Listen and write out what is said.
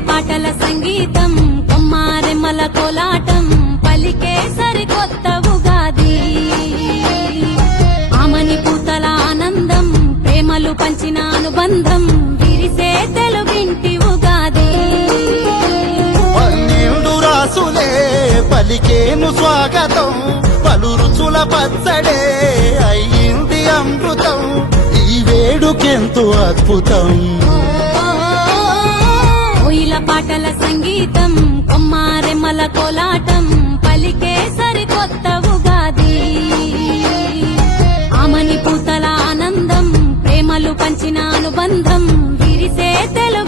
పాటల సంగీతం కొమ్మారెమ్మల కోలాటం పలికే సరికొత్త ఉగాది ఆమని పూతల ఆనందం ప్రేమలు పంచిన అనుబంధం విరిసే తెలుగింటి ఉగాది పన్నెండు రాసులే పలికేను స్వాగతం పలు రుచుల పచ్చడే అయ్యింది అమృతం ఈ వేడుకెంతో అద్భుతం కోయిల పాటల సంగీతం కొమ్మారెమ్మల కోలాటం పలికే సరికొత్త ఉగాది ఆమని పూతల ఆనందం ప్రేమలు పంచిన అనుబంధం విరిసే తెలుగు